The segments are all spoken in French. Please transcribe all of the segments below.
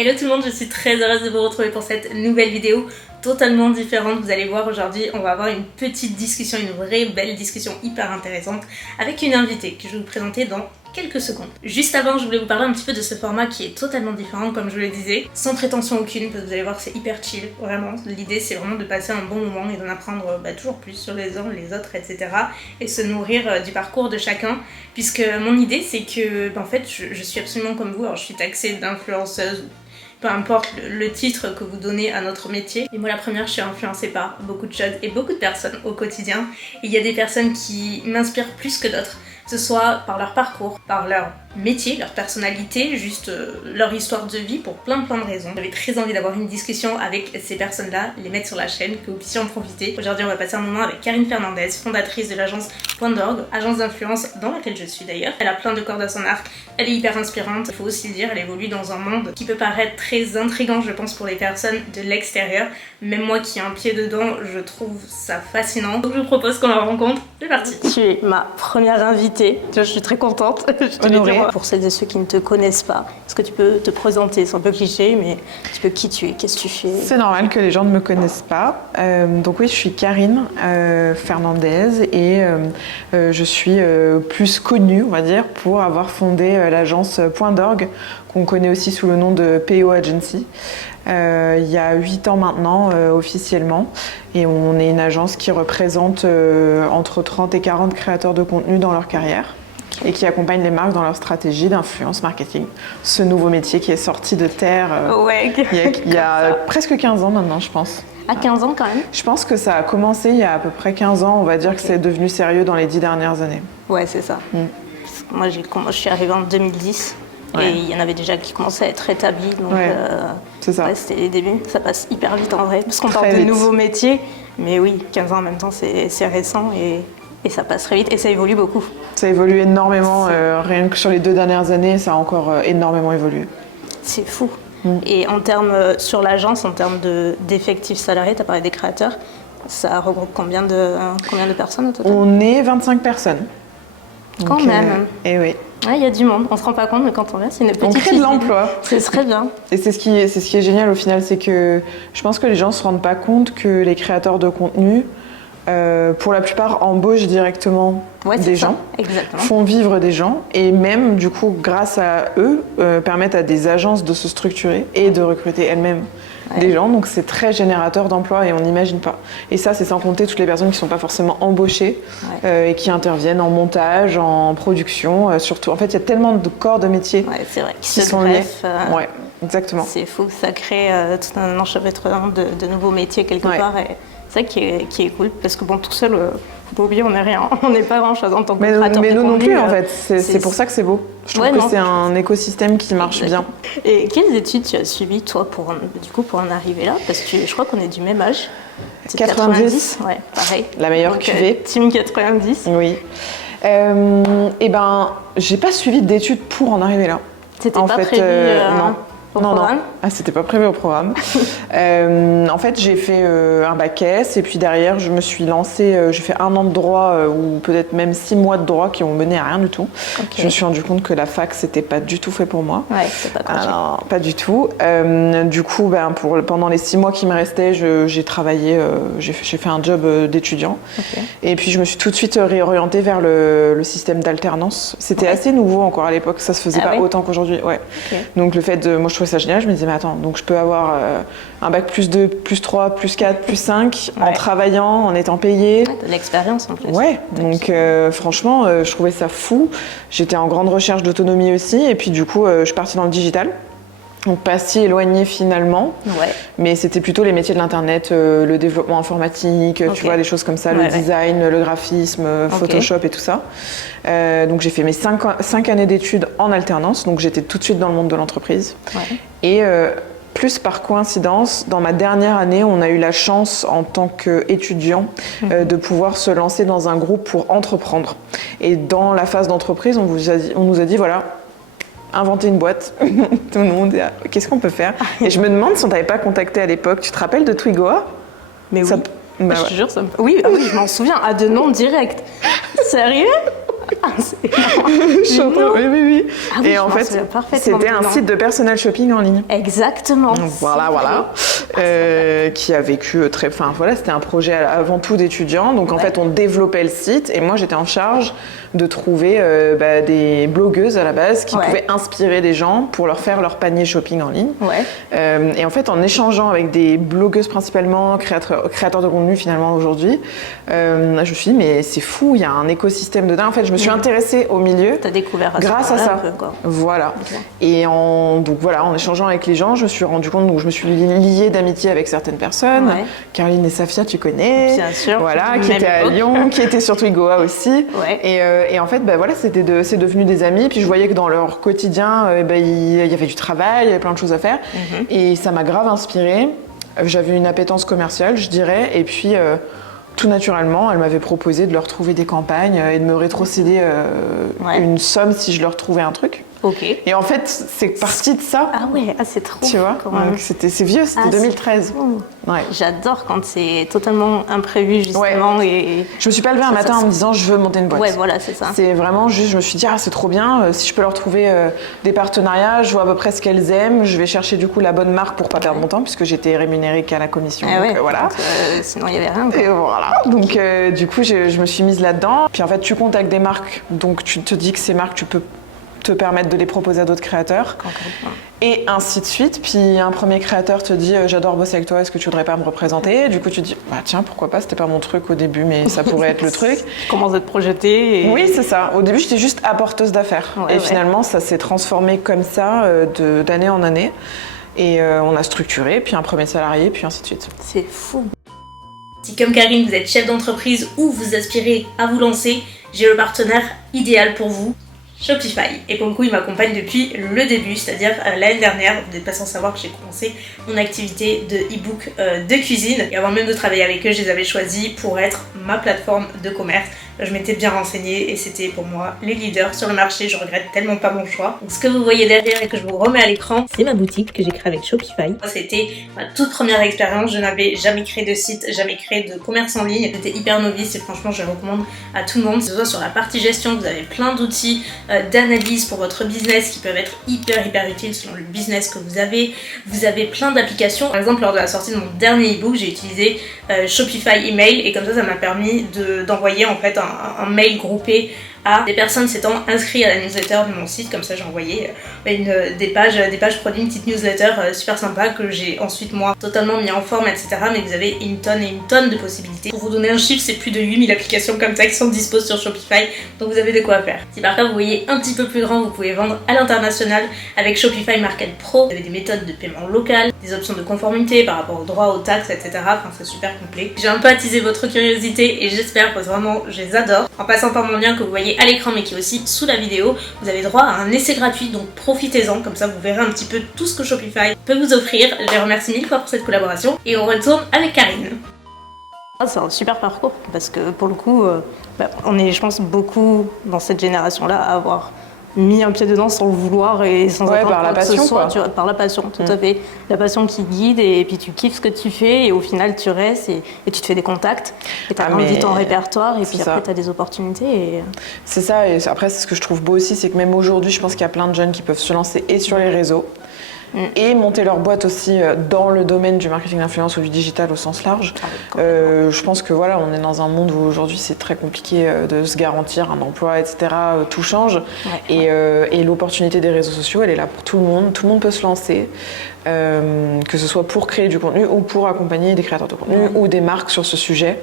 Hello tout le monde, je suis très heureuse de vous retrouver pour cette nouvelle vidéo totalement différente. Vous allez voir, aujourd'hui on va avoir une petite discussion, une vraie belle discussion hyper intéressante avec une invitée que je vais vous présenter dans quelques secondes. Juste avant, je voulais vous parler un petit peu de ce format qui est totalement différent, comme je vous le disais, sans prétention aucune, parce que vous allez voir c'est hyper chill, vraiment. L'idée c'est vraiment de passer un bon moment et d'en apprendre toujours plus sur les uns, les autres, etc. et se nourrir du parcours de chacun, puisque mon idée c'est que, en fait, je suis absolument comme vous, alors je suis taxée d'influenceuse, peu importe le titre que vous donnez à notre métier. Et moi la première, je suis influencée par beaucoup de choses et beaucoup de personnes au quotidien. Et il y a des personnes qui m'inspirent plus que d'autres, que ce soit par leur parcours, par leur métier, leur personnalité, juste leur histoire de vie, pour plein de raisons. J'avais très envie d'avoir une discussion avec ces personnes-là, les mettre sur la chaîne, que vous puissiez en profiter. Aujourd'hui, on va passer un moment avec Karine Fernandez, fondatrice de l'agence Point d'Orgue, agence d'influence dans laquelle je suis d'ailleurs. Elle a plein de cordes à son arc, elle est hyper inspirante. Il faut aussi le dire, elle évolue dans un monde qui peut paraître très intriguant, je pense, pour les personnes de l'extérieur. Même moi qui ai un pied dedans, je trouve ça fascinant. Donc je vous propose qu'on la rencontre. C'est parti. Tu es ma première invitée, je suis très contente. Honorée. Pour celles et ceux qui ne te connaissent pas, est-ce que tu peux te présenter? C'est un peu cliché, mais un petit peu qui tu es, qu'est-ce que tu fais? C'est normal que les gens ne me connaissent pas. Donc oui, je suis Karine Fernandez et je suis plus connue, on va dire, pour avoir fondé l'agence Point d'Orgue, qu'on connaît aussi sous le nom de PO Agency. Il y a 8 ans maintenant, officiellement. Et on est une agence qui représente entre 30 et 40 créateurs de contenu dans leur carrière, et qui accompagne les marques dans leur stratégie d'influence marketing. Ce nouveau métier qui est sorti de terre il y a presque 15 ans maintenant, je pense. À 15 ans quand même? Je pense que ça a commencé il y a à peu près 15 ans. On va dire que c'est devenu sérieux dans les 10 dernières années. Ouais, c'est ça. Moi, je suis arrivée en 2010. Ouais. Et il y en avait déjà qui commençaient à être établis. Donc, c'est ça. Ouais, c'était les débuts. Ça passe hyper vite en vrai. Parce qu'on parle de nouveaux métiers. Mais oui, 15 ans en même temps, c'est récent. Et ça passe très vite et ça évolue beaucoup. Ça évolue énormément, rien que sur les 2 dernières années, ça a encore énormément évolué. C'est fou. Et en termes, sur l'agence, en termes d'effectifs salariés, tu as parlé des créateurs, ça regroupe combien de personnes au total? On est 25 personnes. Quand même. Et oui. Il y a du monde, on se rend pas compte, mais quand on vient, c'est une petite on crée de l'emploi. Ce serait bien. Et c'est ce qui est génial au final, c'est que je pense que les gens se rendent pas compte que les créateurs de contenu, pour la plupart, embauchent directement des gens, font vivre des gens, et même du coup, grâce à eux, permettent à des agences de se structurer et de recruter elles-mêmes des gens. Donc c'est très générateur d'emplois et on n'imagine pas. Et ça, c'est sans compter toutes les personnes qui ne sont pas forcément embauchées et qui interviennent en montage, en production, surtout. En fait, il y a tellement de corps de métier qui sont liés. Exactement. C'est fou, ça crée tout un enchevêtrement de nouveaux métiers quelque part. Et c'est ça qui est cool, parce que bon, tout seul, faut pas oublier, on n'est rien, on n'est pas grand chose en tant que créateur. Mais nous non plus, en fait, c'est pour ça que c'est beau. Je trouve que c'est un écosystème qui marche bien. Et quelles études tu as suivies, toi, pour en arriver là? Parce que je crois qu'on est du même âge. 90. Ouais, pareil. La meilleure cuvée. Team 90. Oui. Eh ben, j'ai pas suivi d'études pour en arriver là. C'était pas prévu non. Non. Ah, c'était pas prévu au programme. En fait, j'ai fait un bac S et puis derrière, je me suis lancée. J'ai fait 1 an de droit ou peut-être même 6 mois de droit qui ont mené à rien du tout. Je me suis rendu compte que la fac, c'était pas du tout fait pour moi. Ouais, c'était pas Alors, pas du tout. Du coup, pendant les 6 mois qui me restaient, j'ai travaillé. J'ai fait un job d'étudiant. Et puis, je me suis tout de suite réorientée vers le système d'alternance. C'était assez nouveau encore à l'époque. Ça se faisait pas autant qu'aujourd'hui. Donc, le fait de, moi, je trouvais ça génial. Je me disais, mais attends, donc je peux avoir un bac +2, +3, +4, +5 en travaillant, en étant payée. De l'expérience en plus. Donc franchement, je trouvais ça fou. J'étais en grande recherche d'autonomie aussi. Et puis du coup, je suis partie dans le digital. Donc pas si éloigné finalement, mais c'était plutôt les métiers de l'internet, le développement informatique, tu vois, des choses comme ça, le design, le graphisme, Photoshop et tout ça. Donc j'ai fait mes 5 années d'études en alternance, donc j'étais tout de suite dans le monde de l'entreprise. Et plus par coïncidence, dans ma dernière année, on a eu la chance en tant qu'étudiant de pouvoir se lancer dans un groupe pour entreprendre. Et dans la phase d'entreprise, on nous a dit voilà, inventer une boîte. Tout le monde dit qu'est-ce qu'on peut faire? Et je me demande si on t'avait pas contacté à l'époque. Tu te rappelles de Twigoa? Mais oui. Je te jure, ça me... Oui, je m'en souviens, à de noms directs. Sérieux? Ah, c'est Chantal, oui. Ah oui, et en fait, c'était un site de personal shopping en ligne. Exactement. Voilà. Qui a vécu très... Enfin, voilà, c'était un projet avant tout d'étudiants. Donc, en fait, on développait le site. Et moi, j'étais en charge de trouver des blogueuses à la base qui pouvaient inspirer des gens pour leur faire leur panier shopping en ligne. Et en fait, en échangeant avec des blogueuses principalement, créateurs de contenu finalement aujourd'hui, je me suis dit, mais c'est fou, il y a un écosystème dedans. En fait, je me suis intéressée au milieu grâce à ça. Un peu, quoi. Voilà. Et en échangeant avec les gens, je me suis rendu compte, donc je me suis liée d'amitié avec certaines personnes. Caroline et Safia, tu connais. Bien sûr. Voilà, qui étaient à Lyon, qui étaient sur Twigoa aussi. Et en fait, voilà, c'est devenu des amis. Puis je voyais que dans leur quotidien, il y avait du travail, il y avait plein de choses à faire. Et ça m'a grave inspirée. J'avais une appétence commerciale, je dirais. Et puis, tout naturellement, elle m'avait proposé de leur trouver des campagnes et de me rétrocéder une somme si je leur trouvais un truc. Et en fait, c'est parti de ça. Ah ouais, c'est trop. Tu vois, c'est vieux, c'était 2013. J'adore quand c'est totalement imprévu, justement. Et je me suis pas levée un matin en me disant je veux monter une boîte. Ouais, voilà, c'est ça. C'est vraiment juste, je me suis dit, c'est trop bien, si je peux leur trouver des partenariats, je vois à peu près ce qu'elles aiment, je vais chercher du coup la bonne marque pour pas perdre mon temps, puisque j'étais rémunérée qu'à la commission. Voilà. Sinon, il y avait rien. Quoi. Et voilà. Donc, du coup, je me suis mise là-dedans. Puis en fait, tu contactes des marques, donc tu te dis que ces marques, tu peux te permettre de les proposer à d'autres créateurs. Et ainsi de suite. Puis un premier créateur te dit j'adore bosser avec toi, est-ce que tu voudrais pas me représenter? Et du coup tu te dis tiens, pourquoi pas, c'était pas mon truc au début mais ça pourrait être le truc. Tu commences à te projeter. Oui, c'est ça. Au début j'étais juste apporteuse d'affaires. Finalement ça s'est transformé comme ça d'année en année. Et on a structuré, puis un premier salarié, puis ainsi de suite. C'est fou. Si comme Karine vous êtes chef d'entreprise ou vous aspirez à vous lancer, j'ai le partenaire idéal pour vous. Shopify. Et pour le coup, il m'accompagne depuis le début, c'est-à-dire l'année dernière. Vous n'êtes pas sans savoir que j'ai commencé mon activité de e-book de cuisine. Et avant même de travailler avec eux, je les avais choisis pour être ma plateforme de commerce. Je m'étais bien renseignée et c'était pour moi les leaders sur le marché. Je regrette tellement pas mon choix. Donc, ce que vous voyez derrière et que je vous remets à l'écran, c'est ma boutique que j'ai créée avec Shopify. C'était ma toute première expérience. Je n'avais jamais créé de site, jamais créé de commerce en ligne. J'étais hyper novice et franchement, je recommande à tout le monde. Que ce soit sur la partie gestion, vous avez plein d'outils d'analyse pour votre business qui peuvent être hyper utiles selon le business que vous avez. Vous avez plein d'applications. Par exemple, lors de la sortie de mon dernier e-book, j'ai utilisé Shopify Email et comme ça m'a permis d'envoyer en fait un mail groupé à des personnes s'étant inscrites à la newsletter de mon site. Comme ça j'ai envoyé des pages produits, une petite newsletter super sympa que j'ai ensuite moi totalement mis en forme, etc. Mais vous avez une tonne de possibilités. Pour vous donner un chiffre, c'est plus de 8000 applications comme ça qui sont dispo sur Shopify, donc vous avez de quoi faire. Si par contre vous voyez un petit peu plus grand, vous pouvez vendre à l'international avec Shopify Market Pro. Vous avez des méthodes de paiement local, des options de conformité par rapport aux droits, aux taxes, etc. Enfin c'est super complet. J'ai un peu attisé votre curiosité et j'espère que vraiment je les adore. En passant par mon lien que vous voyez à l'écran mais qui est aussi sous la vidéo, vous avez droit à un essai gratuit, donc profitez-en, comme ça vous verrez un petit peu tout ce que Shopify peut vous offrir. Je les remercie 1000 fois pour cette collaboration et on retourne avec Karine. C'est un super parcours parce que pour le coup, on est je pense beaucoup dans cette génération-là à avoir mis un pied dedans sans le vouloir et sans attendre par la passion, que ce soit, tu vois, par la passion, tout à fait. La passion qui guide et puis tu kiffes ce que tu fais et au final tu restes et tu te fais des contacts et tu agrandis ton répertoire et puis après tu as des opportunités. Et... C'est ça, et après ce que je trouve beau aussi, c'est que même aujourd'hui, je pense qu'il y a plein de jeunes qui peuvent se lancer et sur les réseaux et monter leur boîte aussi dans le domaine du marketing d'influence ou du digital au sens large. Je pense que voilà, on est dans un monde où aujourd'hui c'est très compliqué de se garantir un emploi, etc. Tout change et l'opportunité des réseaux sociaux, elle est là pour tout le monde. Tout le monde peut se lancer, que ce soit pour créer du contenu ou pour accompagner des créateurs de contenu ou des marques sur ce sujet.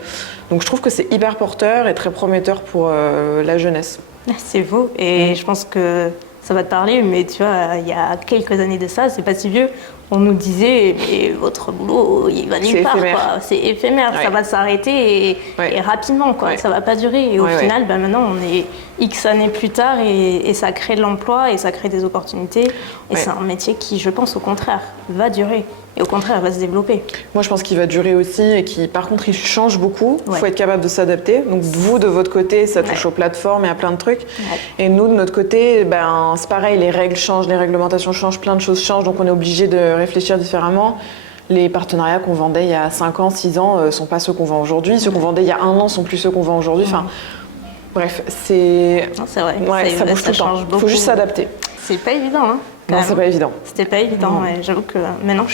Donc je trouve que c'est hyper porteur et très prometteur pour la jeunesse. C'est beau et je pense que ça va te parler, mais tu vois, il y a quelques années de ça, c'est pas si vieux, on nous disait mais votre boulot il va nulle part, quoi. C'est éphémère, ça va s'arrêter et rapidement, quoi. Ça va pas durer. Et au final, maintenant on est X années plus tard et ça crée de l'emploi et ça crée des opportunités. Et c'est un métier qui, je pense, au contraire, va durer. Et au contraire, va se développer. Moi, je pense qu'il va durer aussi et qui, par contre, il change beaucoup. Il faut être capable de s'adapter. Donc, vous, de votre côté, ça touche aux plateformes et à plein de trucs. Et nous, de notre côté, c'est pareil, les règles changent, les réglementations changent, plein de choses changent. Donc, on est obligé de réfléchir différemment. Les partenariats qu'on vendait il y a 5 ans, 6 ans, sont pas ceux qu'on vend aujourd'hui. Ceux qu'on vendait il y a 1 an sont plus ceux qu'on vend aujourd'hui. Enfin, Bref, c'est... Non, c'est vrai, ouais, ça bouge tout le temps. Il faut juste s'adapter. C'est pas évident, hein. Non, c'est pas évident. C'était pas évident, ouais. J'avoue que maintenant,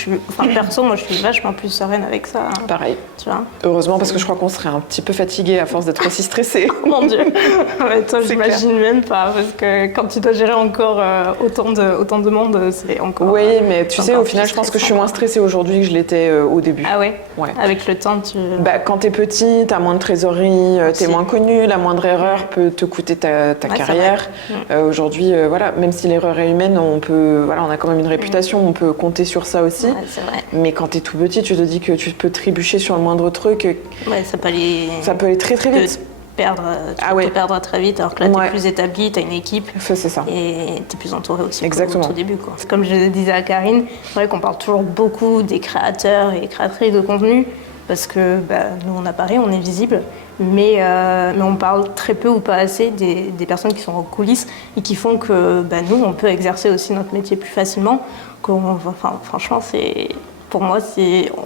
perso, moi, je suis vachement plus sereine avec ça. Hein. Pareil. Tu vois. Heureusement, parce que je crois qu'on serait un petit peu fatigué à force d'être aussi stressé. Oh mon Dieu. Ouais, toi, j'imagine même pas, parce que quand tu dois gérer encore autant de monde, c'est encore... Oui, mais tu sais, au final, je pense que je suis moins stressée aujourd'hui que je l'étais au début. Ah ouais. Avec le temps, tu... Quand t'es petit, t'as moins de trésorerie, t'es moins connu, la moindre erreur peut te coûter ta carrière. Aujourd'hui, voilà, même si l'erreur est humaine, on a quand même une réputation, on peut compter sur ça aussi. Ouais, c'est vrai. Mais quand t'es tout petit, tu te dis que tu peux trébucher sur le moindre truc. Ouais, ça peut aller très très vite. Tu peux te perdre très vite, alors que là, t'es plus établi, t'as une équipe. C'est ça. Et t'es plus entouré aussi Exactement. au début, quoi. Comme je disais à Karine, c'est vrai qu'on parle toujours beaucoup des créateurs et créatrices de contenu, parce que nous, on apparaît, on est visible, mais on parle très peu ou pas assez des personnes qui sont en coulisses et qui font que nous, on peut exercer aussi notre métier plus facilement. Franchement, pour moi,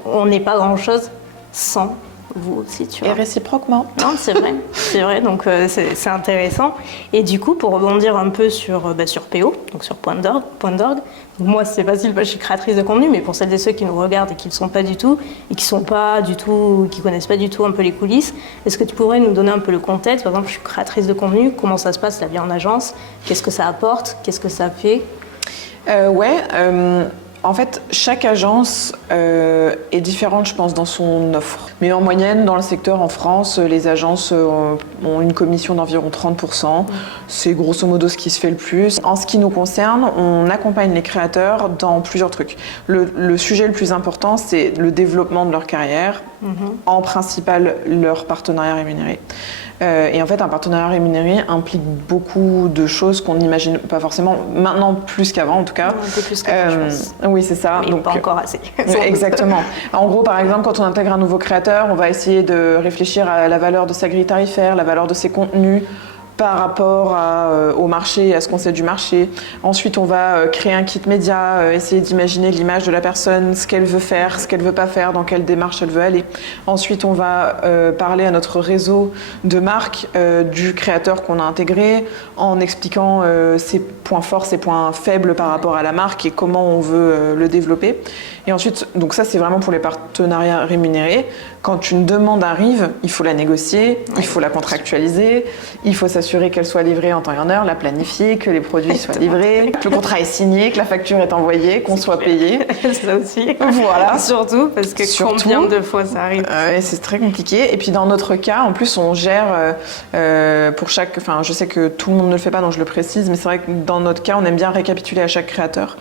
on n'est pas grand-chose sans vous aussi, tu vois. Et réciproquement. Non, c'est vrai, donc c'est intéressant. Et du coup, pour rebondir un peu sur PO, donc sur Point d'Orgue, moi c'est facile, je suis créatrice de contenu, mais pour celles et ceux qui nous regardent et qui ne le sont pas du tout, et qui connaissent pas du tout un peu les coulisses, est-ce que tu pourrais nous donner un peu le contexte? Par exemple, je suis créatrice de contenu, comment ça se passe la vie en agence? Qu'est-ce que ça apporte? Qu'est-ce que ça fait? En fait, chaque agence est différente, je pense, dans son offre. Mais en moyenne, dans le secteur en France, les agences ont une commission d'environ 30%. C'est grosso modo ce qui se fait le plus. En ce qui nous concerne, on accompagne les créateurs dans plusieurs trucs. Le sujet le plus important, c'est le développement de leur carrière, en principal leur partenariat rémunéré. Et en fait, un partenariat rémunéré implique beaucoup de choses qu'on n'imagine pas forcément, maintenant plus qu'avant en tout cas. Un peu plus qu'avant, je pense. Oui, c'est ça. Mais donc, pas encore assez. Exactement. En gros, par exemple, quand on intègre un nouveau créateur, on va essayer de réfléchir à la valeur de sa grille tarifaire, la valeur de ses contenus, par rapport au marché, à ce qu'on sait du marché. Ensuite, on va créer un kit média, essayer d'imaginer l'image de la personne, ce qu'elle veut faire, ce qu'elle veut pas faire, dans quelle démarche elle veut aller. Ensuite, on va parler à notre réseau de marques du créateur qu'on a intégré, en expliquant ses points forts, ses points faibles par rapport à la marque et comment on veut le développer. Et ensuite, donc ça c'est vraiment pour les partenariats rémunérés. Quand une demande arrive, il faut la négocier, il faut la contractualiser, il faut s'assurer qu'elle soit livrée en temps et en heure, la planifier, que les produits soient livrés, que le contrat est signé, que la facture est envoyée, qu'on soit payé. Ça aussi. Voilà. Surtout, parce que combien de fois ça arrive. C'est très compliqué. Et puis dans notre cas, en plus, on gère pour chaque... Enfin, je sais que tout le monde ne le fait pas, donc je le précise, mais c'est vrai que dans notre cas, on aime bien récapituler à chaque créateur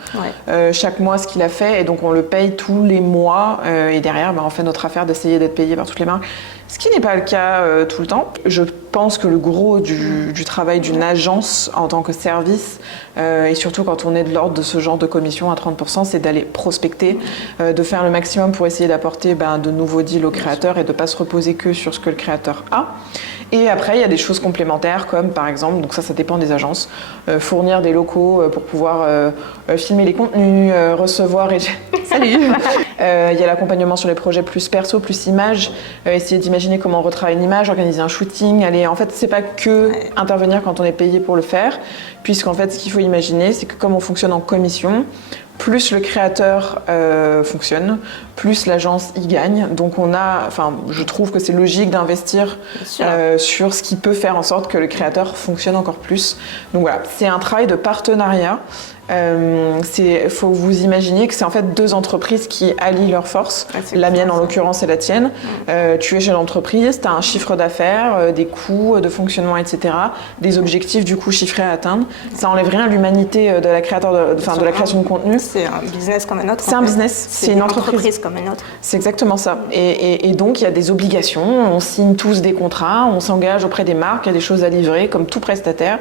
chaque mois ce qu'il a fait, et donc on le paye tous les mois, et derrière, on fait notre affaire d'essayer d'être payé par toutes les marques. Ce qui n'est pas le cas tout le temps. Je pense que le gros du travail d'une agence en tant que service, et surtout quand on est de l'ordre de ce genre de commission à 30%, c'est d'aller prospecter, de faire le maximum pour essayer d'apporter de nouveaux deals aux créateurs et de ne pas se reposer que sur ce que le créateur a. Et après, il y a des choses complémentaires comme par exemple, donc ça dépend des agences, fournir des locaux pour pouvoir filmer les contenus, recevoir et... Salut. Il y a l'accompagnement sur les projets plus perso, plus images, essayer d'imaginer comment on retravaille une image, organiser un shooting. En fait, c'est pas que intervenir quand on est payé pour le faire, puisqu'en fait, ce qu'il faut imaginer, c'est que comme on fonctionne en commission, plus le créateur fonctionne, plus l'agence y gagne. Donc je trouve que c'est logique d'investir sur ce qui peut faire en sorte que le créateur fonctionne encore plus. Donc voilà, c'est un travail de partenariat. Faut vous imaginer que c'est en fait deux entreprises qui allient leurs forces. La mienne en l'occurrence et la tienne. Tu es chez l'entreprise, tu as un chiffre d'affaires, des coûts de fonctionnement, etc. Des objectifs du coup chiffrés à atteindre. Ça enlève rien à l'humanité de la création de contenu. C'est un business comme un autre. C'est un business, c'est une entreprise comme une autre. C'est exactement ça. Et donc il y a des obligations, on signe tous des contrats, on s'engage auprès des marques, il y a des choses à livrer comme tout prestataire.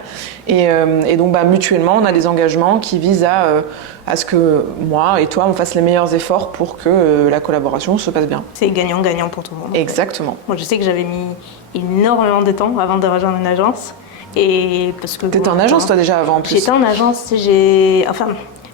Et donc mutuellement on a des engagements qui visent à ce que moi et toi on fasse les meilleurs efforts pour que la collaboration se passe bien. C'est gagnant-gagnant pour tout le monde. Exactement. Moi je sais que j'avais mis énormément de temps avant de rejoindre une agence. Et parce que t'étais en agence toi déjà avant en plus? J'étais en agence,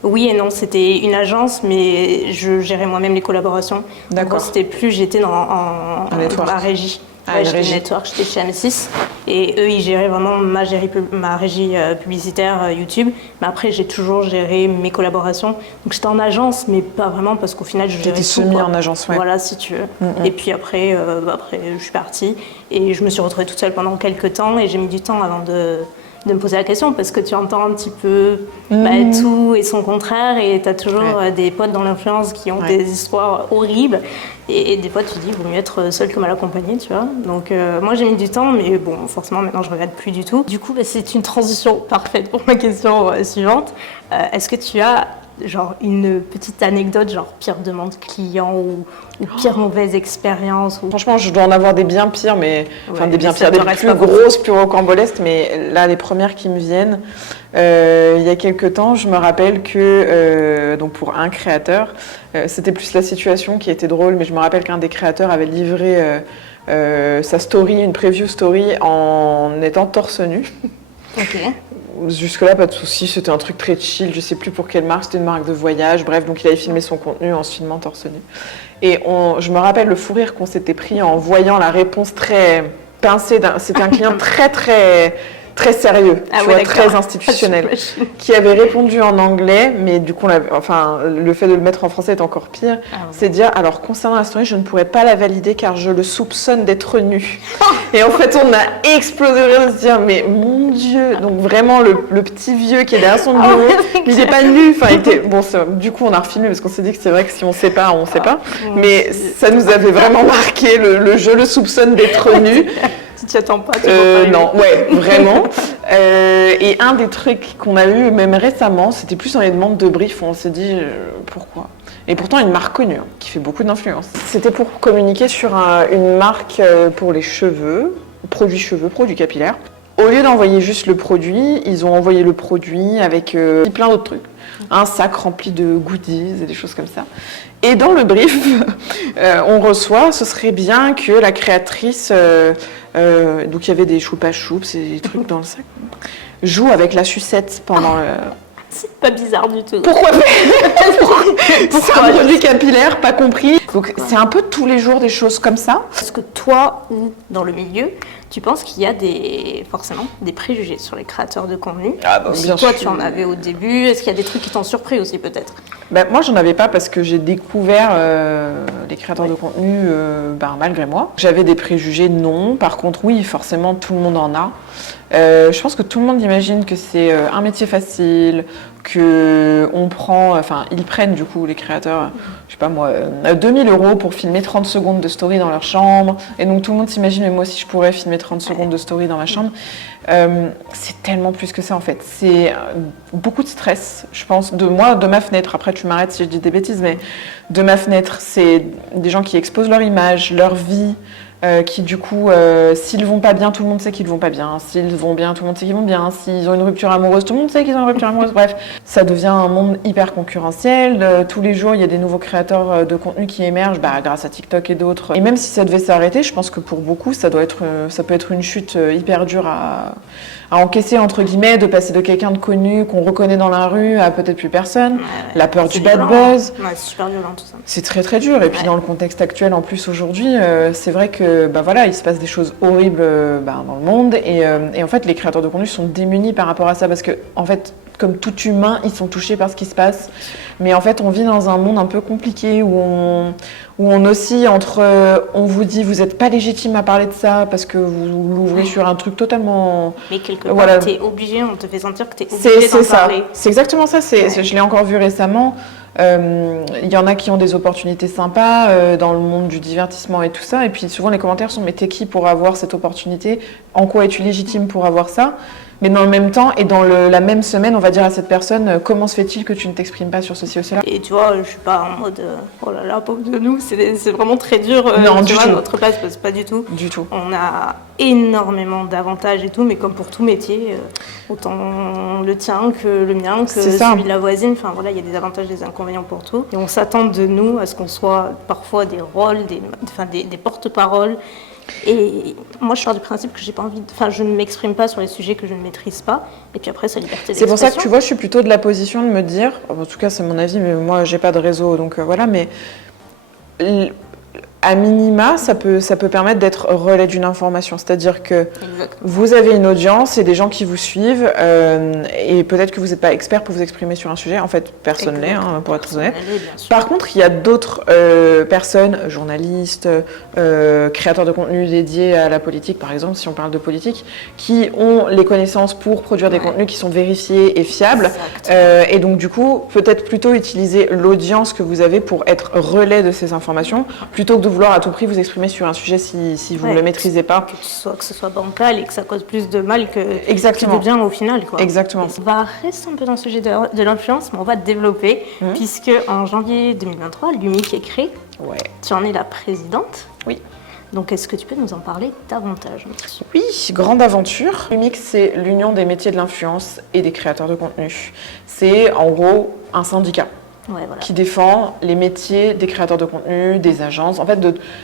oui et non, c'était une agence, mais je gérais moi-même les collaborations. D'accord. Donc, c'était plus, j'étais dans la régie. Ouais, j'étais network, j'étais chez M6 et eux ils géraient vraiment ma régie publicitaire YouTube, mais après j'ai toujours géré mes collaborations, donc j'étais en agence mais pas vraiment parce qu'au final je gérais tout. T'étais semi en agence, ouais. Voilà, si tu veux. Et puis après je suis partie et je me suis retrouvée toute seule pendant quelques temps et j'ai mis du temps avant de me poser la question parce que tu entends un petit peu tout et son contraire et tu as toujours des potes dans l'influence qui ont des histoires horribles et des fois tu te dis il vaut mieux être seul que mal accompagné, tu vois. Donc moi j'ai mis du temps mais bon forcément maintenant je regrette plus du tout. Du coup c'est une transition parfaite pour ma question suivante. Est-ce que tu as genre une petite anecdote, genre pire demande client ou pire mauvaise expérience ou... Franchement, je dois en avoir des bien pires, mais enfin des bien pires, des plus grosses, plus rocambolesques, mais là, les premières qui me viennent, il y a quelques temps, je me rappelle que donc pour un créateur, c'était plus la situation qui était drôle, mais je me rappelle qu'un des créateurs avait livré sa story, une preview story en étant torse nu. Ok. Jusque-là, pas de souci, c'était un truc très chill, je sais plus pour quelle marque, c'était une marque de voyage, bref, donc il avait filmé son contenu en se filmant torse nu. Et je me rappelle le fou rire qu'on s'était pris en voyant la réponse très pincée, c'était un client très sérieux, tu vois, très institutionnel, qui avait répondu en anglais, mais du coup, le fait de le mettre en français est encore pire. C'est dire, alors concernant la story, je ne pourrais pas la valider car je le soupçonne d'être nu. Et en fait, on a explosé de rire de se dire, mais mon Dieu, donc vraiment le petit vieux qui est derrière son bureau, il n'est pas nu. Enfin, du coup, on a refilmé parce qu'on s'est dit que c'est vrai que si on ne sait pas, on ne sait pas. Mais ça nous avait vraiment marqué le je le soupçonne d'être nu. Tu t'y attends pas, non, ouais, vraiment. Et un des trucs qu'on a eu même récemment, c'était plus dans les demandes de brief où on s'est dit pourquoi. Et pourtant une marque connue qui fait beaucoup d'influence. C'était pour communiquer sur une marque pour les cheveux, produits capillaires. Au lieu d'envoyer juste le produit, ils ont envoyé le produit avec plein d'autres trucs. Un sac rempli de goodies et des choses comme ça. Et dans le brief, on reçoit, ce serait bien que la créatrice, donc il y avait des choupa choups et des trucs dans le sac, joue avec la sucette pendant le... C'est pas bizarre du tout. Pourquoi C'est un produit capillaire, pas compris. Donc c'est un peu tous les jours des choses comme ça. Est-ce que toi, ou dans le milieu, tu penses qu'il y a forcément des préjugés sur les créateurs de contenu? Si toi tu en avais au début, est-ce qu'il y a des trucs qui t'ont surpris aussi peut-être? Moi j'en avais pas parce que j'ai découvert les créateurs de contenu malgré moi. J'avais des préjugés, non. Par contre oui, forcément tout le monde en a. Je pense que tout le monde imagine que c'est un métier facile, ils prennent du coup les créateurs, je sais pas moi, 2000 € pour filmer 30 secondes de story dans leur chambre. Et donc tout le monde s'imagine, mais moi aussi je pourrais filmer 30 secondes de story dans ma chambre. C'est tellement plus que ça en fait. C'est beaucoup de stress, je pense, de ma fenêtre. Après tu m'arrêtes si je dis des bêtises, mais de ma fenêtre, c'est des gens qui exposent leur image, leur vie, qui du coup, s'ils vont pas bien, tout le monde sait qu'ils vont pas bien. S'ils vont bien, tout le monde sait qu'ils vont bien. S'ils ont une rupture amoureuse, tout le monde sait qu'ils ont une rupture amoureuse. Bref, ça devient un monde hyper concurrentiel. Tous les jours, il y a des nouveaux créateurs de contenu qui émergent grâce à TikTok et d'autres. Et même si ça devait s'arrêter, je pense que pour beaucoup, ça peut être une chute hyper dure à encaisser, entre guillemets, de passer de quelqu'un de connu qu'on reconnaît dans la rue à peut-être plus personne. La peur du bad buzz. Ouais, c'est super violent tout ça. C'est très très dur. Et puis dans le contexte actuel en plus aujourd'hui, c'est vrai que il se passe des choses horribles dans le monde. Et en fait, les créateurs de contenu sont démunis par rapport à ça parce que, en fait, comme tout humain, ils sont touchés par ce qui se passe. Mais en fait, on vit dans un monde un peu compliqué où on oscille entre on vous dit vous n'êtes pas légitime à parler de ça parce que vous l'ouvrez sur un truc totalement... Mais quelque part, t'es obligé, on te fait sentir que t'es obligé d'en parler. C'est exactement ça, je l'ai encore vu récemment. Il y en a qui ont des opportunités sympas dans le monde du divertissement et tout ça. Et puis souvent les commentaires sont mais t'es qui pour avoir cette opportunité? En quoi es-tu légitime pour avoir ça? Mais dans le même temps et dans la même semaine, on va dire à cette personne comment se fait-il que tu ne t'exprimes pas sur ceci ou cela? Et tu vois, je suis pas en mode oh là là, pauvre de nous, c'est vraiment très dur. Non, du tout. Notre place, parce que pas du tout. Du tout. On a énormément d'avantages et tout, mais comme pour tout métier, autant le tien que le mien, que celui de la voisine. Enfin voilà, il y a des avantages, des inconvénients pour tout. Et on s'attend de nous à ce qu'on soit parfois des rôles, des porte-paroles. Et moi, je pars du principe que j'ai pas envie je ne m'exprime pas sur les sujets que je ne maîtrise pas. Et puis après, c'est la liberté d'expression. C'est pour ça que tu vois, je suis plutôt de la position de me dire, en tout cas, c'est mon avis, mais moi, j'ai pas de réseau, donc voilà, mais À minima, ça peut permettre d'être relais d'une information. C'est-à-dire que vous avez une audience et des gens qui vous suivent et peut-être que vous n'êtes pas expert pour vous exprimer sur un sujet. En fait, personne l'est, pour être honnête. Par contre, il y a d'autres personnes, journalistes, créateurs de contenu dédiés à la politique, par exemple, si on parle de politique, qui ont les connaissances pour produire des contenus qui sont vérifiés et fiables. Et donc, du coup, peut-être plutôt utiliser l'audience que vous avez pour être relais de ces informations, plutôt que de vouloir à tout prix vous exprimer sur un sujet si vous ne le maîtrisez pas. Que ce soit bancal et que ça cause plus de mal que de bien au final. Quoi. Exactement. On va rester un peu dans le sujet de l'influence, mais on va développer, puisque en janvier 2023, l'UMIC est créé. Tu en es la présidente. Oui. Donc, est-ce que tu peux nous en parler davantage? Oui, grande aventure. L'UMIC, c'est l'Union des métiers de l'influence et des créateurs de contenu. C'est en gros un syndicat. Qui défend les métiers des créateurs de contenu, des agences, en fait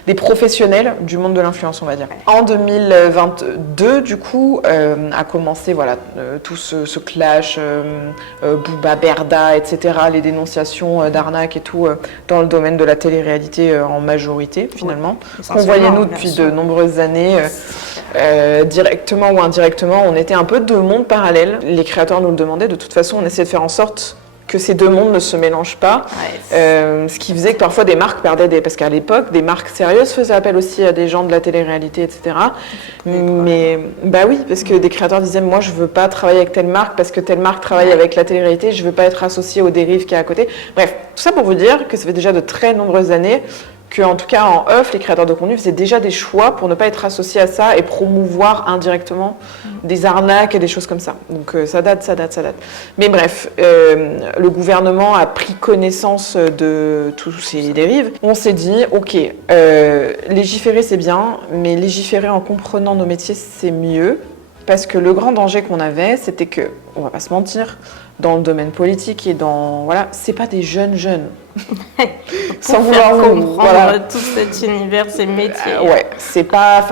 des professionnels du monde de l'influence, on va dire. En 2022, du coup, a commencé tout ce clash, Booba, Berda, etc., les dénonciations d'arnaque et tout, dans le domaine de la télé-réalité en majorité, finalement. Qu'on voyait nous depuis de nombreuses années, directement ou indirectement, on était un peu deux mondes parallèles. Les créateurs nous le demandaient, de toute façon, on essayait de faire en sorte que ces deux mondes ne se mélangent pas, ce qui faisait que parfois des marques perdaient parce qu'à l'époque, des marques sérieuses faisaient appel aussi à des gens de la télé-réalité, etc. Mais oui, parce que des créateurs disaient, moi je veux pas travailler avec telle marque parce que telle marque travaille avec la télé-réalité, je veux pas être associé aux dérives qu'il y a à côté. Bref, tout ça pour vous dire que ça fait déjà de très nombreuses années qu'en tout cas en off, les créateurs de contenu faisaient déjà des choix pour ne pas être associés à ça et promouvoir indirectement des arnaques et des choses comme ça. Donc ça date. Mais bref, le gouvernement a pris connaissance de tous ces dérives. On s'est dit, ok, légiférer c'est bien, mais légiférer en comprenant nos métiers c'est mieux. Parce que le grand danger qu'on avait, c'était que, on va pas se mentir, dans le domaine politique et c'est pas des jeunes. Sans vouloir comprendre tout cet univers, ces métiers. C'est pas,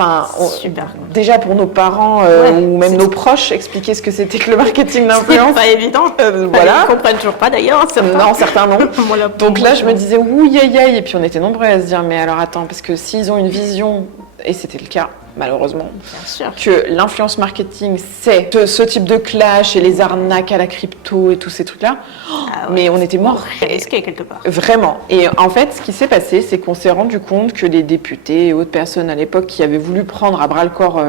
super. Déjà pour nos parents ou même nos proches, expliquer ce que c'était que le marketing d'influence. C'est pas évident. Ils comprennent toujours pas d'ailleurs. Non, certains non. Donc là, je me disais oui, et puis on était nombreux à se dire, mais alors attends, parce que s'ils ont une vision, et c'était le cas, malheureusement, que l'influence marketing, c'est ce type de clash et les arnaques à la crypto et tous ces trucs-là. Mais on était morts. Risqué quelque part. Vraiment. Et en fait, ce qui s'est passé, c'est qu'on s'est rendu compte que les députés et autres personnes à l'époque qui avaient voulu prendre à bras-le-corps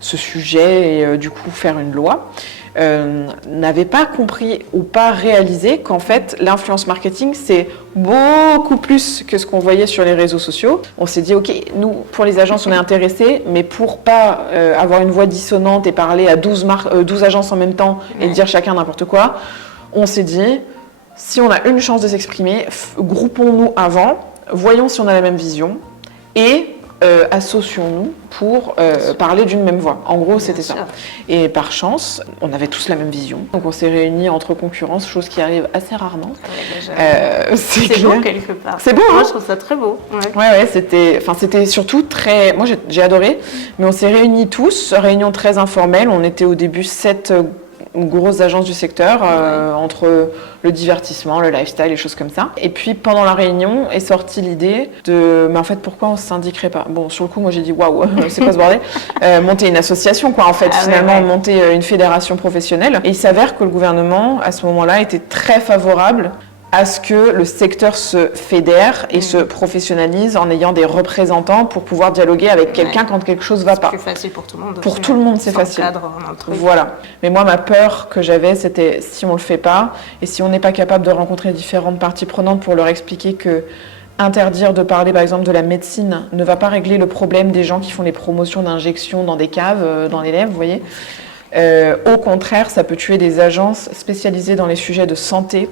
ce sujet et du coup faire une loi, n'avaient pas compris ou pas réalisé qu'en fait l'influence marketing c'est beaucoup plus que ce qu'on voyait sur les réseaux sociaux. On s'est dit ok, nous pour les agences on est intéressés, mais pour pas avoir une voix dissonante et parler à 12 agences en même temps et dire chacun n'importe quoi, on s'est dit si on a une chance de s'exprimer, groupons-nous avant, voyons si on a la même vision et associons-nous pour parler d'une même voix. En gros, c'était ça. Et par chance, on avait tous la même vision. Donc on s'est réunis entre concurrence, chose qui arrive assez rarement. C'est beau quelque part. C'est beau, hein? Moi, je trouve ça très beau. C'était surtout très... Moi, j'ai adoré. Mais on s'est réunis tous, réunion très informelle. On était au début 7 grosses agences du secteur, entre le divertissement, le lifestyle, les choses comme ça. Et puis pendant la réunion est sortie l'idée de, mais en fait pourquoi on se syndiquerait pas? Bon, sur le coup moi j'ai dit waouh, c'est quoi ce bordel? Monter une association quoi en fait, monter une fédération professionnelle. Et il s'avère que le gouvernement à ce moment-là était très favorable à ce que le secteur se fédère et se professionnalise en ayant des représentants pour pouvoir dialoguer avec quelqu'un quand quelque chose ne va pas. C'est plus facile pour tout le monde. Pour tout le monde, c'est facile. Voilà. Mais moi, ma peur que j'avais, c'était si on ne le fait pas et si on n'est pas capable de rencontrer différentes parties prenantes pour leur expliquer que interdire de parler, par exemple, de la médecine ne va pas régler le problème des gens qui font les promotions d'injections dans des caves, dans les lèvres, vous voyez. Au contraire, ça peut tuer des agences spécialisées dans les sujets de santé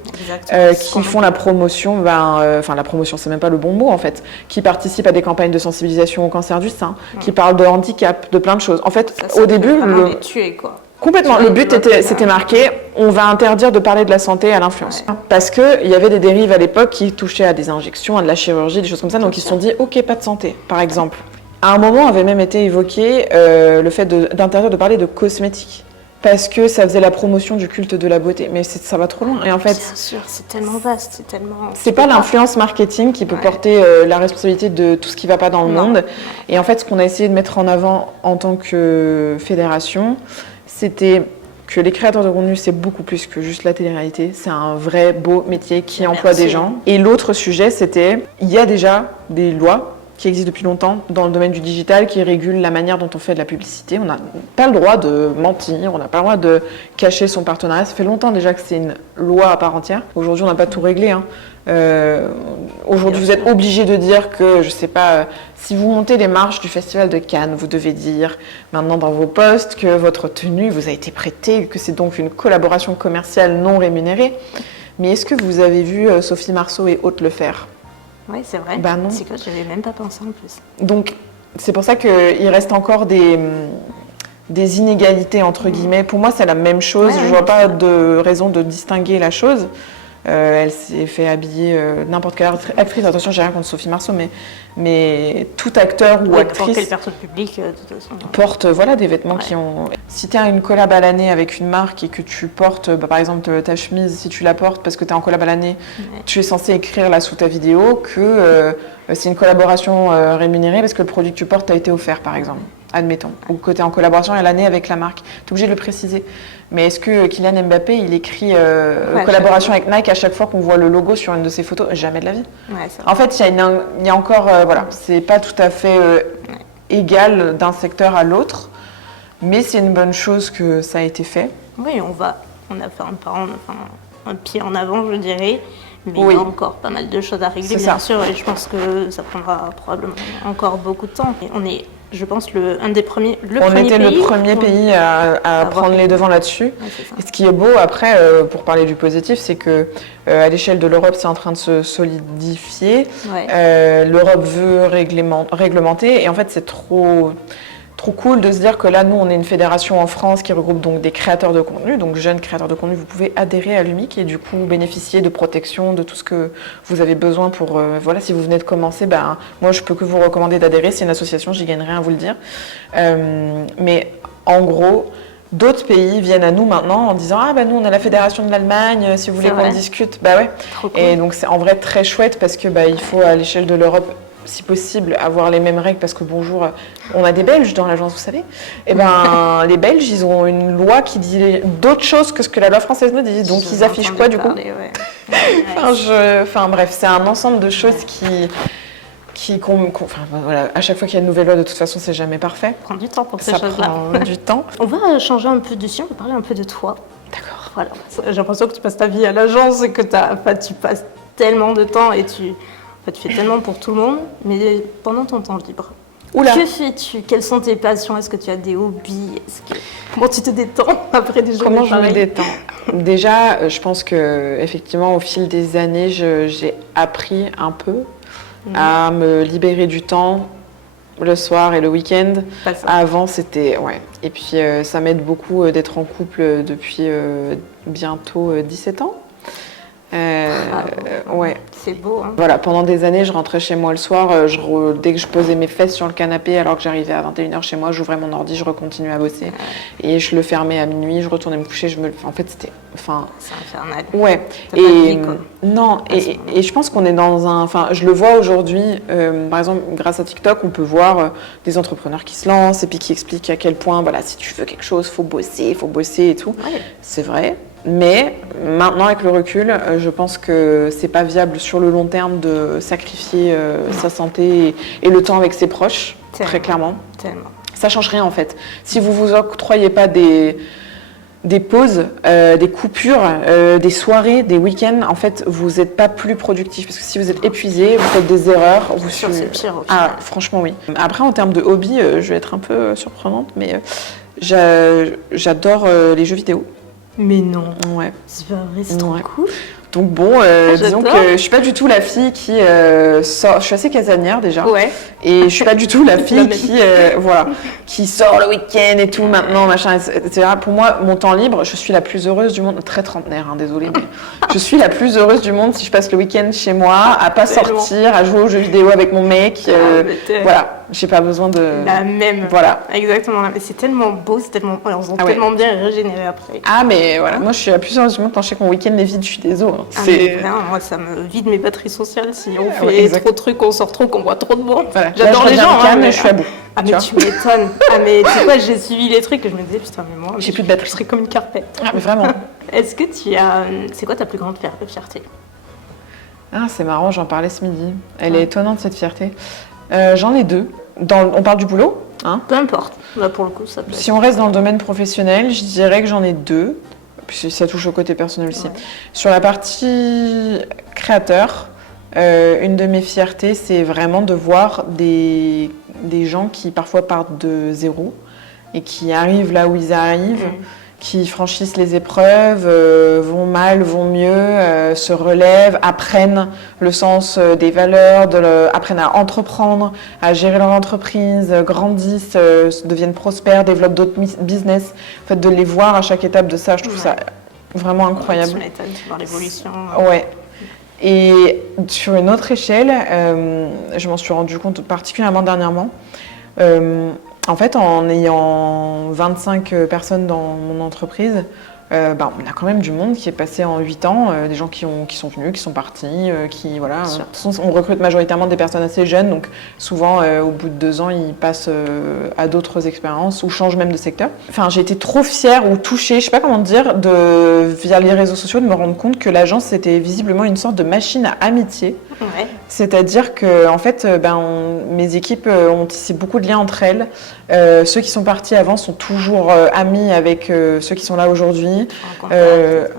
qui font la promotion, la promotion c'est même pas le bon mot en fait, qui participent à des campagnes de sensibilisation au cancer du sein, qui parlent de handicap, de plein de choses. En fait, au début, les tuer, quoi. Complètement. Le but c'était marqué, on va interdire de parler de la santé à l'influence. Parce qu'il y avait des dérives à l'époque qui touchaient à des injections, à de la chirurgie, des choses comme ça, donc ils se sont dit, ok, pas de santé, par exemple. À un moment, avait même été évoqué le fait d'interdire de parler de cosmétiques. parce que ça faisait la promotion du culte de la beauté. Mais ça va trop loin. Et en fait, bien sûr, c'est tellement vaste, c'est tellement... C'est pas l'influence marketing qui peut porter la responsabilité de tout ce qui va pas dans le monde. Et en fait, ce qu'on a essayé de mettre en avant en tant que fédération, c'était que les créateurs de contenu, c'est beaucoup plus que juste la télé-réalité. C'est un vrai beau métier qui emploie des gens. Et l'autre sujet, c'était, il y a déjà des lois qui existent depuis longtemps dans le domaine du digital qui régulent la manière dont on fait de la publicité. On n'a pas le droit de mentir, on n'a pas le droit de cacher son partenariat. Ça fait longtemps déjà que c'est une loi à part entière. Aujourd'hui, on n'a pas tout réglé. Aujourd'hui, vous êtes obligé de dire que, je sais pas, si vous montez les marches du Festival de Cannes, vous devez dire maintenant dans vos posts que votre tenue vous a été prêtée, que c'est donc une collaboration commerciale non rémunérée. Mais est-ce que vous avez vu Sophie Marceau et Haute le faire ? Oui, c'est vrai. Bah non. C'est quoi, j'avais même pas pensé en plus. Donc, c'est pour ça qu'il reste encore des inégalités, entre guillemets. Pour moi, c'est la même chose. Je vois pas de raison de distinguer la chose. Elle s'est fait habiller n'importe quelle actrice. Attention, j'ai rien contre Sophie Marceau, mais tout acteur ou actrice quelle personne publique, de toute façon, porte des vêtements qui ont... Si tu as une collab à l'année avec une marque et que tu portes, par exemple, ta chemise, si tu la portes parce que tu es en collab à l'année, tu es censé écrire là sous ta vidéo que c'est une collaboration rémunérée parce que le produit que tu portes a été offert, par exemple. Admettons, ou que tu es en collaboration à l'année avec la marque. Tu es obligé de le préciser. Mais est-ce que Kylian Mbappé, il écrit collaboration avec Nike à chaque fois qu'on voit le logo sur une de ses photos ? Jamais de la vie. En fait, il y a encore... c'est pas tout à fait égal d'un secteur à l'autre, mais c'est une bonne chose que ça a été fait. Oui, on a fait un pied en avant, je dirais. Mais il y a encore pas mal de choses à régler, bien sûr, et je pense que ça prendra probablement encore beaucoup de temps. Et on est, je pense, on était le premier pays à prendre les devants là-dessus. Et ce qui est beau, après, pour parler du positif, c'est que à l'échelle de l'Europe, c'est en train de se solidifier. L'Europe veut réglementer, et en fait, c'est trop cool de se dire que là, nous, on est une fédération en France qui regroupe donc des créateurs de contenu, donc jeunes créateurs de contenu. Vous pouvez adhérer à l'UMIC et du coup bénéficier de protection, de tout ce que vous avez besoin pour... si vous venez de commencer, moi, je peux que vous recommander d'adhérer. C'est une association, j'y gagne rien à vous le dire. Mais en gros... D'autres pays viennent à nous maintenant en disant « Ah, nous, on a la fédération de l'Allemagne, si vous voulez qu'on discute. » Cool. Et donc, c'est en vrai très chouette parce que il faut, à l'échelle de l'Europe, si possible, avoir les mêmes règles parce que bonjour, on a des Belges dans l'agence, vous savez. Et les Belges, ils ont une loi qui dit d'autres choses que ce que la loi française nous dit. Donc, ils affichent quoi, du coup ? Bref, c'est un ensemble de choses à chaque fois qu'il y a une nouvelle loi, de toute façon, c'est jamais parfait. Ça prend du temps pour ces choses-là. Ça prend du temps. On va changer un peu de sujet, on va parler un peu de toi. D'accord. Voilà. J'ai l'impression que tu passes ta vie à l'agence et que tu passes tellement de temps et tu fais tellement pour tout le monde. Mais pendant ton temps libre, que fais-tu ? Quelles sont tes passions ? Est-ce que tu as des hobbies ? Comment tu te détends après des journées ? Comment je me détends ? Déjà, je pense que effectivement, au fil des années, j'ai appris un peu à me libérer du temps le soir et le week-end. Avant, c'était... Et puis, ça m'aide beaucoup d'être en couple depuis bientôt 17 ans. C'est beau. Hein. Voilà, pendant des années, je rentrais chez moi le soir. Dès que je posais mes fesses sur le canapé, alors que j'arrivais à 21h chez moi, j'ouvrais mon ordi, je recontinuais à bosser. Et je le fermais à minuit, je retournais me coucher. En fait, c'était... C'est infernal. Ouais. Et je pense qu'on est dans un... je le vois aujourd'hui, par exemple, grâce à TikTok, on peut voir des entrepreneurs qui se lancent et puis qui expliquent à quel point, si tu veux quelque chose, faut bosser et tout. Ouais. C'est vrai. Mais maintenant, avec le recul, je pense que c'est pas viable sur le long terme de sacrifier sa santé et le temps avec ses proches, très clairement. Tellement. Ça change rien en fait. Si vous vous octroyez pas des pauses, des coupures, des soirées, des week-ends, en fait, vous n'êtes pas plus productif. Parce que si vous êtes épuisé, vous faites des erreurs. C'est pire. Franchement, oui. Après, en termes de hobby, je vais être un peu surprenante, mais j'adore les jeux vidéo. Mais non. Ouais. C'est pas vrai, c'est trop cool. Donc disons que je suis pas du tout la fille qui sort. Je suis assez casanière déjà. Ouais. Et je suis pas du tout la fille qui sort le week-end et tout maintenant, machin, etc. Pour moi, mon temps libre, je suis la plus heureuse du monde. Très trentenaire, désolée, mais je suis la plus heureuse du monde si je passe le week-end chez moi, à pas sortir, à jouer aux jeux vidéo avec mon mec. Voilà. j'ai pas besoin de... La même. Voilà. Exactement. Mais c'est tellement beau, c'est tellement... On se sent tellement bien régénérer après. Ah, mais voilà, moi je suis à plusieurs du monde quand je sais que mon week-end est vide, je suis désolée. Vraiment, moi ça me vide mes batteries sociales si on fait trop de trucs, on sort trop, qu'on voit trop de monde. Voilà. J'adore les gens, mais je suis à bout. Ah mais tu m'étonnes. Ah mais tu sais quoi, j'ai suivi les trucs et je me disais putain mais moi j'ai plus de batterie. Je serais comme une carpette. Ah mais vraiment. Est-ce que tu as... C'est quoi ta plus grande fierté? Ah c'est marrant, j'en parlais ce midi. Elle est étonnante cette fierté. J'en ai deux. On parle du boulot, hein? Peu importe. Là pour le coup ça peut être... Si on reste dans le domaine professionnel, je dirais que j'en ai deux. Puis ça touche au côté personnel aussi. Ouais. Sur la partie créateur, une de mes fiertés, c'est vraiment de voir des gens qui parfois partent de zéro et qui arrivent là où ils arrivent, qui franchissent les épreuves, vont mal, vont mieux, se relèvent, apprennent le sens des valeurs, apprennent à entreprendre, à gérer leur entreprise, grandissent, deviennent prospères, développent d'autres business. En fait, de les voir à chaque étape de ça, je trouve ça vraiment incroyable. Tu m'étonnes, tu vois l'évolution. Ouais. Et sur une autre échelle, je m'en suis rendu compte particulièrement dernièrement. En fait, en ayant 25 personnes dans mon entreprise, on a quand même du monde qui est passé en 8 ans, des gens qui sont venus, qui sont partis, qui voilà. De toute façon, on recrute majoritairement des personnes assez jeunes, donc souvent au bout de 2 ans, ils passent à d'autres expériences ou changent même de secteur. Enfin, j'ai été trop fière ou touchée, je sais pas comment dire, via les réseaux sociaux, de me rendre compte que l'agence c'était visiblement une sorte de machine à amitié. Ouais. C'est-à-dire que en fait, mes équipes ont tissé beaucoup de liens entre elles. Ceux qui sont partis avant sont toujours amis avec ceux qui sont là aujourd'hui,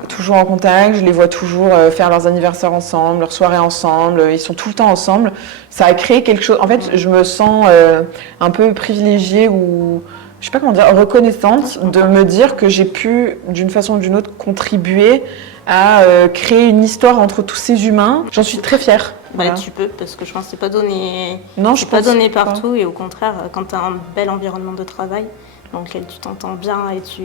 toujours en contact. Je les vois toujours faire leurs anniversaires ensemble, leurs soirées ensemble. Ils sont tout le temps ensemble. Ça a créé quelque chose. En fait, je me sens un peu privilégiée ou je sais pas comment dire, reconnaissante de me dire que j'ai pu, d'une façon ou d'une autre, contribuer à créer une histoire entre tous ces humains. J'en suis très fière. Voilà. Tu peux, parce que je pense que c'est pas donné, pas donné partout. Et au contraire, quand tu as un bel environnement de travail dans lequel tu t'entends bien et tu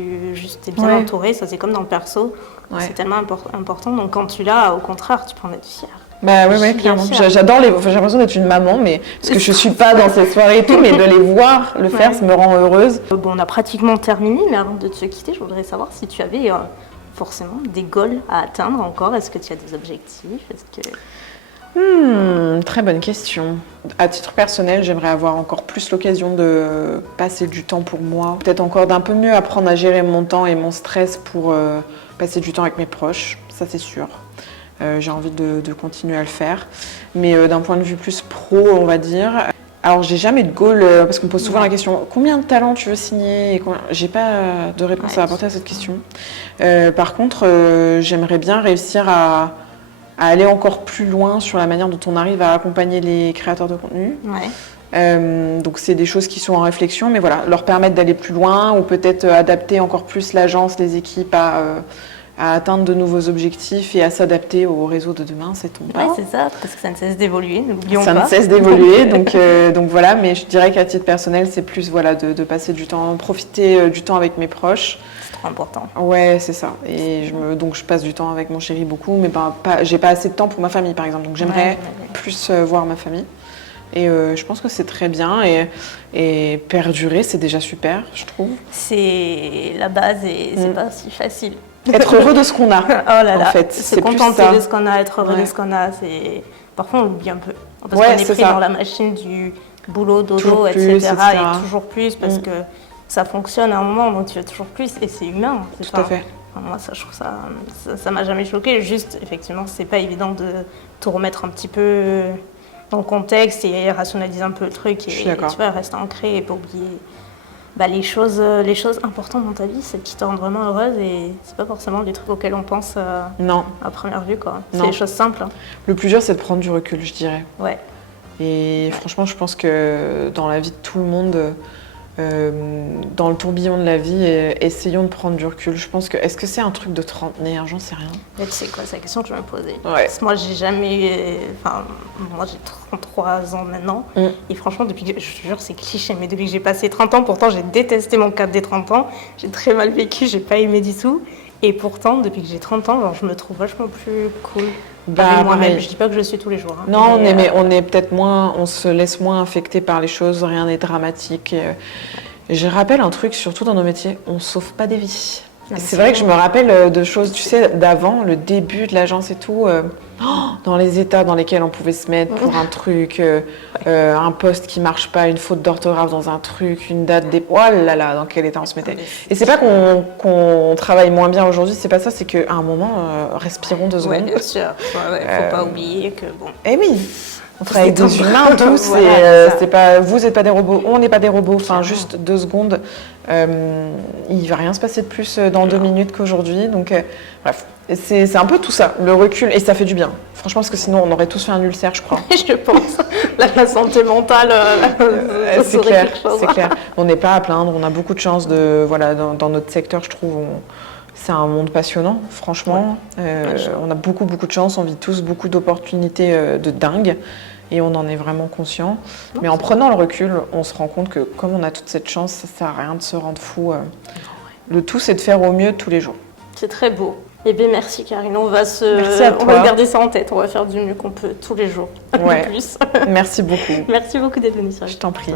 es bien entouré, ça c'est comme dans le perso, c'est tellement important. Donc quand tu l'as, au contraire, tu peux en être fière. Bah ouais, clairement. J'adore j'ai l'impression d'être une maman, mais parce que je suis pas dans ces soirées et tout, mais de les voir le faire, ça me rend heureuse. Bon, on a pratiquement terminé, mais avant de te quitter, je voudrais savoir si tu avais forcément des goals à atteindre encore. Est-ce que tu as des objectifs? Très bonne question. À titre personnel, j'aimerais avoir encore plus l'occasion de passer du temps pour moi. Peut-être encore d'un peu mieux apprendre à gérer mon temps et mon stress pour passer du temps avec mes proches, ça c'est sûr. J'ai envie de continuer à le faire. Mais d'un point de vue plus pro, on va dire... Alors, j'ai jamais de goal, parce qu'on me pose souvent la question « Combien de talents tu veux signer ?» J'ai pas de réponse à apporter à cette question. Par contre, j'aimerais bien réussir à aller encore plus loin sur la manière dont on arrive à accompagner les créateurs de contenu. Donc c'est des choses qui sont en réflexion, mais voilà, leur permettre d'aller plus loin ou peut-être adapter encore plus l'agence, les équipes à atteindre de nouveaux objectifs et à s'adapter au réseau de demain, sait-on pas. Oui, c'est ça, parce que ça ne cesse d'évoluer, n'oublions pas. Ça ne cesse d'évoluer, donc voilà, mais je dirais qu'à titre personnel, c'est plus voilà, de passer du temps, profiter du temps avec mes proches. Important. Ouais, c'est ça. Et donc je passe du temps avec mon chéri beaucoup, mais j'ai pas assez de temps pour ma famille, par exemple. Donc j'aimerais plus voir ma famille. Et je pense que c'est très bien. Et perdurer, c'est déjà super, je trouve. C'est la base et c'est pas si facile. Être heureux de ce qu'on a, en fait. Se contenter de ce qu'on a, être heureux de ce qu'on a. Parfois, on l'oublie un peu. Parce qu'on est pris dans la machine du boulot, dodo, etc. Et toujours plus, parce que ça fonctionne à un moment, donc tu veux toujours plus, et c'est humain. Tout à fait. Moi, ça, je trouve ça m'a jamais choqué. Juste, effectivement, c'est pas évident de tout remettre un petit peu dans le contexte et rationaliser un peu le truc. Et tu vois, rester ancré et pas oublier les choses importantes dans ta vie, celles qui te rendent vraiment heureuse, et c'est pas forcément des trucs auxquels on pense à première vue, quoi. C'est des choses simples. Le plus dur, c'est de prendre du recul, je dirais. Ouais. Et franchement, je pense que dans la vie de tout le monde, dans le tourbillon de la vie, essayons de prendre du recul. Je pense que, est-ce que c'est un truc de trentenaire? J'en sais rien. Mais tu sais quoi, c'est la question que je me posais. Parce que moi, moi j'ai 33 ans maintenant, et franchement, depuis que, je te jure, c'est cliché, mais depuis que j'ai passé 30 ans, pourtant j'ai détesté mon cap des 30 ans, j'ai très mal vécu, j'ai pas aimé du tout. Et pourtant, depuis que j'ai 30 ans, je me trouve vachement plus cool. Avec moi-même, pareil. je dis pas que je le suis tous les jours. Hein, Non, mais on est peut-être moins, on se laisse moins affecter par les choses, rien n'est dramatique. Et je rappelle un truc, surtout dans nos métiers, on sauve pas des vies. C'est vrai que je me rappelle de choses, tu sais, d'avant, le début de l'agence et tout, dans les états dans lesquels on pouvait se mettre pour un truc, un poste qui marche pas, une faute d'orthographe dans un truc, une date des... Oh là là, dans quel état on se mettait. Et c'est pas qu'on travaille moins bien aujourd'hui, c'est pas ça, c'est qu'à un moment, respirons 2 secondes. Ouais, bien sûr. Faut pas oublier que bon... Eh oui, on travaille avec des humains tous, voilà, c'est pas, vous n'êtes pas des robots, on n'est pas des robots, enfin Clairement. juste 2 secondes. Il va rien se passer de plus dans 2 minutes qu'aujourd'hui, donc bref, c'est un peu tout ça, le recul, et ça fait du bien. Franchement, parce que sinon on aurait tous fait un ulcère, je crois. Je pense. La santé mentale, C'est clair, c'est clair. On n'est pas à plaindre, on a beaucoup de chance de, voilà, dans notre secteur, je trouve. C'est un monde passionnant, franchement. On a beaucoup de chance, on vit tous beaucoup d'opportunités de dingue et on en est vraiment conscient. Mais en prenant le recul, on se rend compte que comme on a toute cette chance, ça sert à rien de se rendre fou. Le tout, c'est de faire au mieux tous les jours. C'est très beau. Eh bien, merci Karine. On va garder ça en tête. On va faire du mieux qu'on peut tous les jours. Ouais. Plus. Merci beaucoup. Merci beaucoup d'être venue sur Je t'en prie.